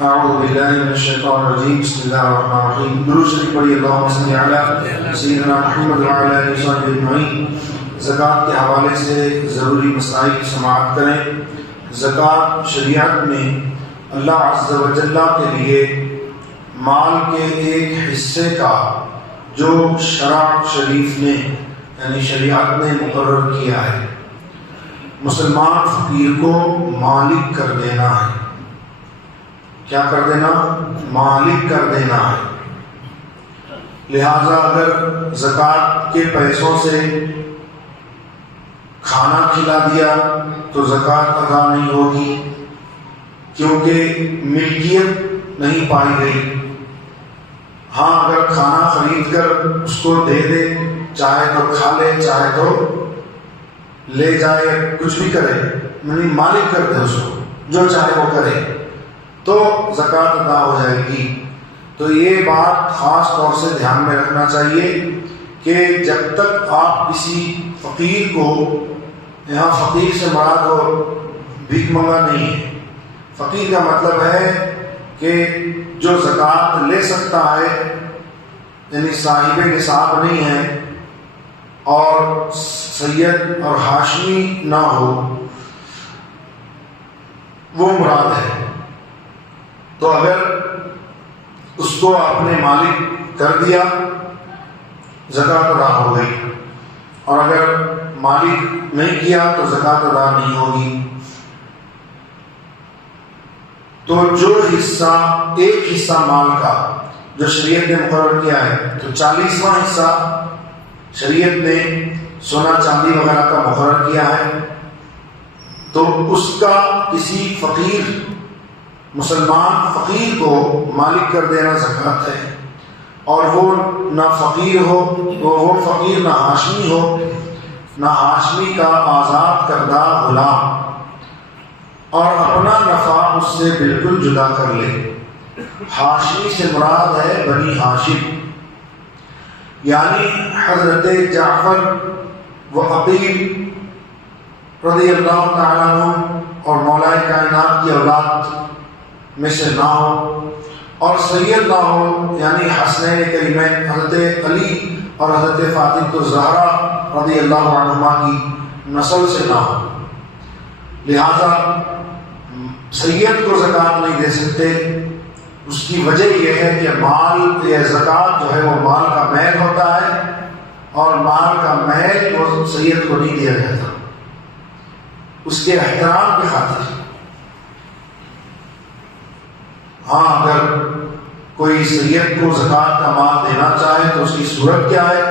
اعوذ باللہ من الشیطان الرجیم بسم اللہ الرحمن الرحیم درود شریف پڑھیے اللہم صلی علی سیدنا محمد وعلی آلہ وصحبہ اجمعین۔ زکوٰۃ کے حوالے سے ضروری مسائل کی سماعت کریں۔ زکوٰۃ شریعت میں اللہ عز و جل کے لیے مال کے ایک حصے کا جو شرع شریف نے یعنی شریعت نے مقرر کیا ہے، مسلمان فقیر کو مالک کر دینا ہے۔ کیا کر دینا؟ مالک کر دینا ہے۔ لہذا اگر زکوٰۃ کے پیسوں سے کھانا کھلا دیا تو زکوٰۃ ادا نہیں ہوگی، کیونکہ ملکیت نہیں پائی گئی۔ ہاں اگر کھانا خرید کر اس کو دے دے، چاہے تو کھا لے چاہے تو لے جائے، کچھ بھی کرے، یعنی مالک کر دے اس کو، جو چاہے وہ کرے، تو زکوٰۃ ادا ہو جائے گی۔ تو یہ بات خاص طور سے دھیان میں رکھنا چاہیے کہ جب تک آپ کسی فقیر کو، یہاں فقیر سے مراد ہو بھیک منگا نہیں ہے، فقیر کا مطلب ہے کہ جو زکوٰۃ لے سکتا ہے، یعنی صاحب نصاب نہیں ہے اور سید اور ہاشمی نہ ہو، وہ مراد ہے۔ تو اگر اس کو آپ نے مالک کر دیا، زکوٰۃ ادا ہو گئی، اور اگر مالک نہیں کیا تو زکوٰۃ ادا نہیں ہوگی۔ تو جو حصہ، ایک حصہ مال کا جو شریعت نے مقرر کیا ہے، تو 40واں حصہ شریعت نے سونا چاندی وغیرہ کا مقرر کیا ہے، تو اس کا کسی فقیر، مسلمان فقیر کو مالک کر دینا زکوٰۃ ہے۔ اور وہ نہ فقیر ہو، وہ فقیر نہ ہاشمی ہو، نہ ہاشمی کا آزاد کردہ غلام، اور اپنا نفع اس سے بالکل جدا کر لے۔ ہاشمی سے مراد ہے بنی ہاشم، یعنی حضرت جعفر و عقیل رضی اللہ تعالیٰ عنہ اور مولا کائنات کی اولاد میں سے نہ ہو، اور سید نہ ہو، یعنی حسنین کریمین حضرت علی اور حضرت فاطمہ الزہرا رضی اللہ عنہما کی نسل سے نہ ہو۔ لہذا سید کو زکوٰۃ نہیں دے سکتے۔ اس کی وجہ یہ ہے کہ مال یا زکوٰۃ جو ہے وہ مال کا میل ہوتا ہے، اور مال کا میل وہ سید کو نہیں دیا جاتا، اس کے احترام کی خاطر۔ ہاں اگر کوئی سید کو زکوٰۃ کا مال دینا چاہے تو اس کی صورت کیا ہے؟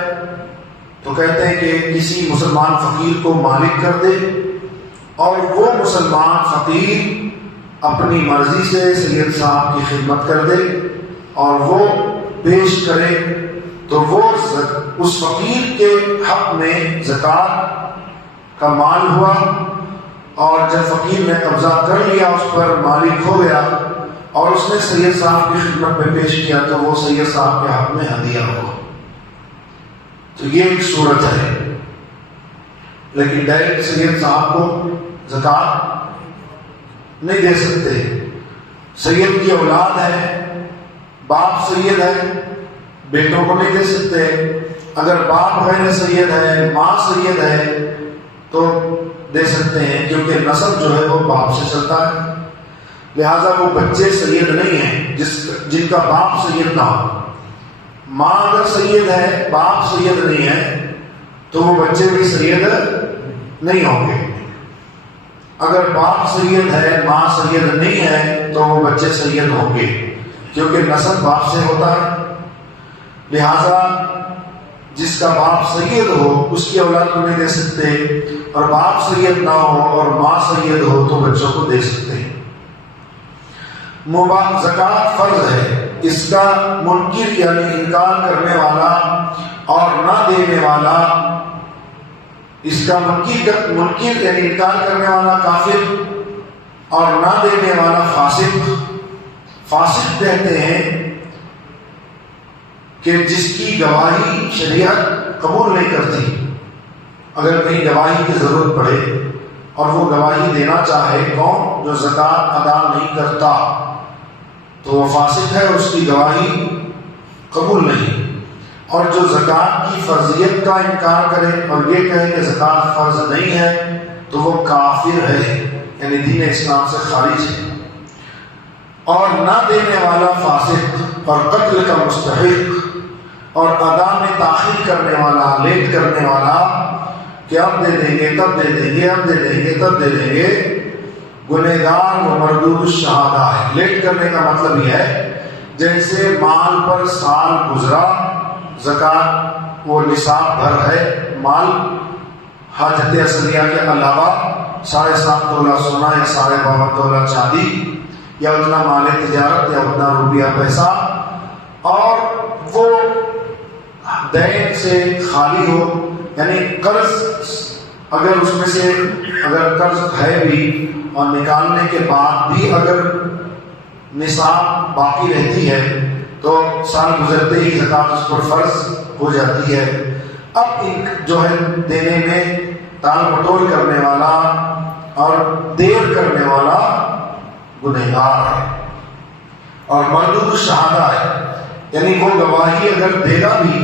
تو کہتے ہیں کہ کسی مسلمان فقیر کو مالک کر دے، اور وہ مسلمان فقیر اپنی مرضی سے سید صاحب کی خدمت کر دے اور وہ پیش کرے، تو وہ اس فقیر کے حق میں زکوٰۃ کا مال ہوا، اور جب فقیر نے قبضہ کر لیا، اس پر مالک ہو گیا، اور اس نے سید صاحب کی خدمت میں پیش کیا، تو وہ سید صاحب کے حق میں ہدیہ ہوا۔ تو یہ ایک صورت ہے، لیکن ڈائریکٹ سید صاحب کو زکوٰۃ نہیں دے سکتے۔ سید کی اولاد ہے، باپ سید ہے، بیٹوں کو نہیں دے سکتے۔ اگر باپ غیر سید ہے، ماں سید ہے تو دے سکتے ہیں، کیونکہ نسب جو ہے وہ باپ سے چلتا ہے۔ لہذا وہ بچے سید نہیں ہیں جن کا باپ سید نہ ہو۔ ماں اگر سید ہے، باپ سید نہیں ہے، تو وہ بچے بھی سید نہیں ہوں گے۔ اگر باپ سید ہے، ماں سید نہیں ہے، تو وہ بچے سید ہوں گے، کیونکہ نسب باپ سے ہوتا ہے۔ لہذا جس کا باپ سید ہو اس کی اولاد کو نہیں دے سکتے، اور باپ سید نہ ہو اور ماں سید ہو تو بچوں کو دے سکتے ہیں۔ زکوٰۃ فرض ہے، اس کا منکر یعنی انکار کرنے والا اور نہ دینے والا، اس کا منکر یعنی انکار کرنے والا کافر اور نہ دینے والا فاسق۔ فاسق کہتے ہیں کہ جس کی گواہی شریعت قبول نہیں کرتی۔ اگر کہیں گواہی کی ضرورت پڑے اور وہ گواہی دینا چاہے، کون؟ جو زکوٰۃ ادا نہیں کرتا، تو وہ فاسق ہے، اس کی گواہی قبول نہیں۔ اور جو زکوٰۃ کی فرضیت کا انکار کرے اور یہ کہے کہ زکوٰۃ فرض نہیں ہے تو وہ کافر ہے، یعنی دین اسلام سے خارج ہے۔ اور نہ دینے والا فاسق اور قتل کا مستحق اور ادا میں تاخیر کرنے والا، لیٹ کرنے والا کہ اب دے دیں گے تب دے دیں گے، اب دے دیں گے تب دے دیں گے، گنہگار و مردود الشہادہ ہے۔ لیٹ کرنے کا مطلب یہ ہے جیسے مال پر سال گزرا، زکوٰۃ وہ نصاب بھر ہے، مال حاجت اصلیہ کے علاوہ 7.5 تولہ سونا یا 52.5 تولہ چاندی یا اتنا مال تجارت یا اتنا روپیہ پیسہ، اور وہ دین سے خالی ہو، یعنی قرض اگر اس میں سے اگر قرض ہے بھی اور نکالنے کے بعد بھی اگر نصاب باقی رہتی ہے تو سال گزرتے ہی زکوٰۃ اس پر فرض ہو جاتی ہے۔ اب ان جو ہے دینے میں ٹال مٹول کرنے والا اور دیر کرنے والا گنہگار ہے اور مردود الشہادہ ہے، یعنی وہ گواہی اگر دے گا بھی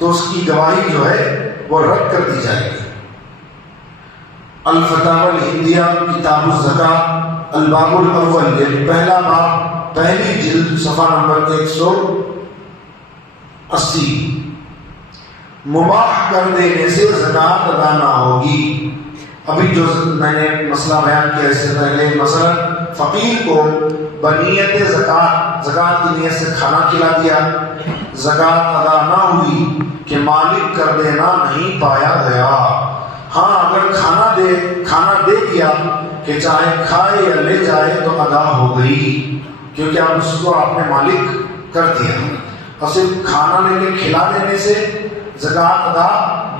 تو اس کی گواہی جو ہے وہ رد کر دی جائے گی۔ الفتاوی الہندیہ کتاب الزکاۃ الباب الاول، یعنی پہلا باب، پہلی جلد، صفحہ نمبر 180۔ مباح کر دینے سے زکوٰۃ ادا نہ ہوگی۔ ابھی جو میں نے مسئلہ بیان کیا اس سے پہلے، مثلا فقیر کو بنیت زکوٰۃ، زکوٰۃ کی نیت سے کھانا کھلا دیا، زکوٰۃ ادا نہ ہوئی کہ مالک کر دینا نہیں پایا گیا۔ ہاں اگر کھانا دے دیا کہ چاہے کھائے یا لے جائے تو ادا ہو گئی، کیونکہ اب اس کو آپ نے مالک کر دیا۔ اور صرف کھانا لے کے کھلا دینے سے زکوٰۃ ادا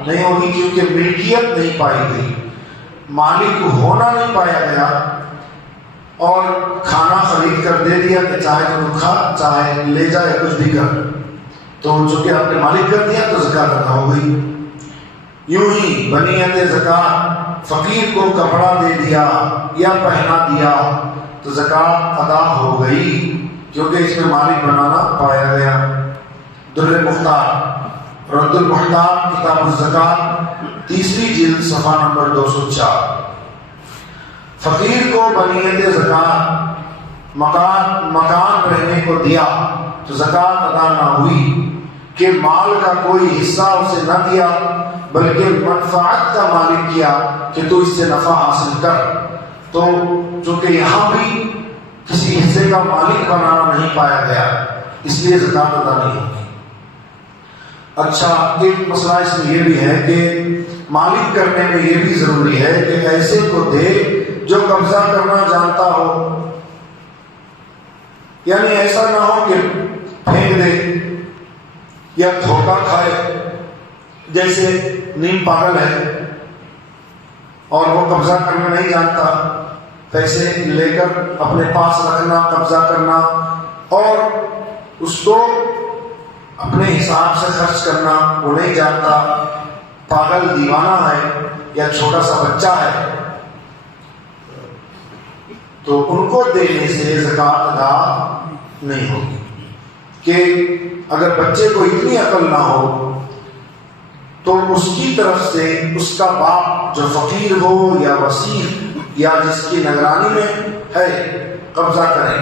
نہیں ہوگی، کیونکہ ملکیت نہیں پائی گئی، مالک ہونا نہیں پایا گیا، اور کھانا خرید کر دے دیا کہ چاہے تو کھا چاہے لے جائے کچھ بھی کر، تو چونکہ آپ نے مالک کر دیا تو زکوٰۃ ادا ہو گئی۔ یوں ہی بنیت زکوٰۃ، فقیر کو کپڑا دے دیا یا پہنا دیا تو زکوٰۃ ادا ہو گئی، کیونکہ اس میں مالک بنانا پایا گیا۔ در مختار، رد المحتار کتاب الزکاۃ، تیسری جلد، صفحہ نمبر 204۔ فقیر کو بنیت زکوٰۃ مکان رہنے کو دیا تو زکوٰۃ ادا نہ ہوئی کہ مال کا کوئی حصہ اسے نہ دیا بلکہ منفعت کا مالک کیا کہ تو اس سے نفع حاصل کر، تو چونکہ یہاں بھی کسی حصے کا مالک بنانا نہیں پایا گیا اس لیے زکوٰۃ ادا نہیں ہوگی۔ اچھا، ایک مسئلہ اس میں یہ بھی ہے کہ مالک کرنے میں یہ بھی ضروری ہے کہ ایسے کو دے جو قبضہ کرنا جانتا ہو، یعنی ایسا نہ ہو کہ پھینک دے یا دھوکہ کھائے، جیسے نیم پاگل ہے اور وہ قبضہ کرنا نہیں جانتا، پیسے لے کر اپنے پاس رکھنا، قبضہ کرنا اور اس کو اپنے حساب سے خرچ کرنا وہ نہیں جانتا، پاگل دیوانہ ہے یا چھوٹا سا بچہ ہے، تو ان کو دینے سے زکوٰۃ ادا نہیں ہوگی۔ کہ اگر بچے کو اتنی عقل نہ ہو تو اس کی طرف سے اس کا باپ جو فقیر ہو یا وسیع یا جس کی نگرانی میں ہے قبضہ کرے۔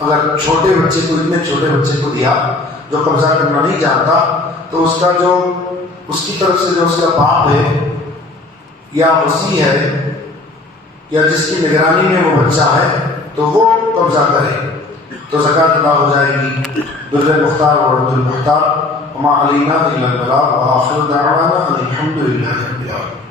اگر چھوٹے بچے کو، اتنے چھوٹے بچے کو دیا جو قبضہ کرنا نہیں جانتا، تو اس کا جو اس کی طرف سے جو اس کا باپ ہے یا وسیع ہے یا جس کی نگرانی میں وہ بچہ ہے تو وہ قبضہ کرے تو زکوٰۃ ادا ہو جائے گی۔ در مختار اور عبد المختار وما علینا الا البلاغ وآخر دعوانا الحمد للہ رب العالمین۔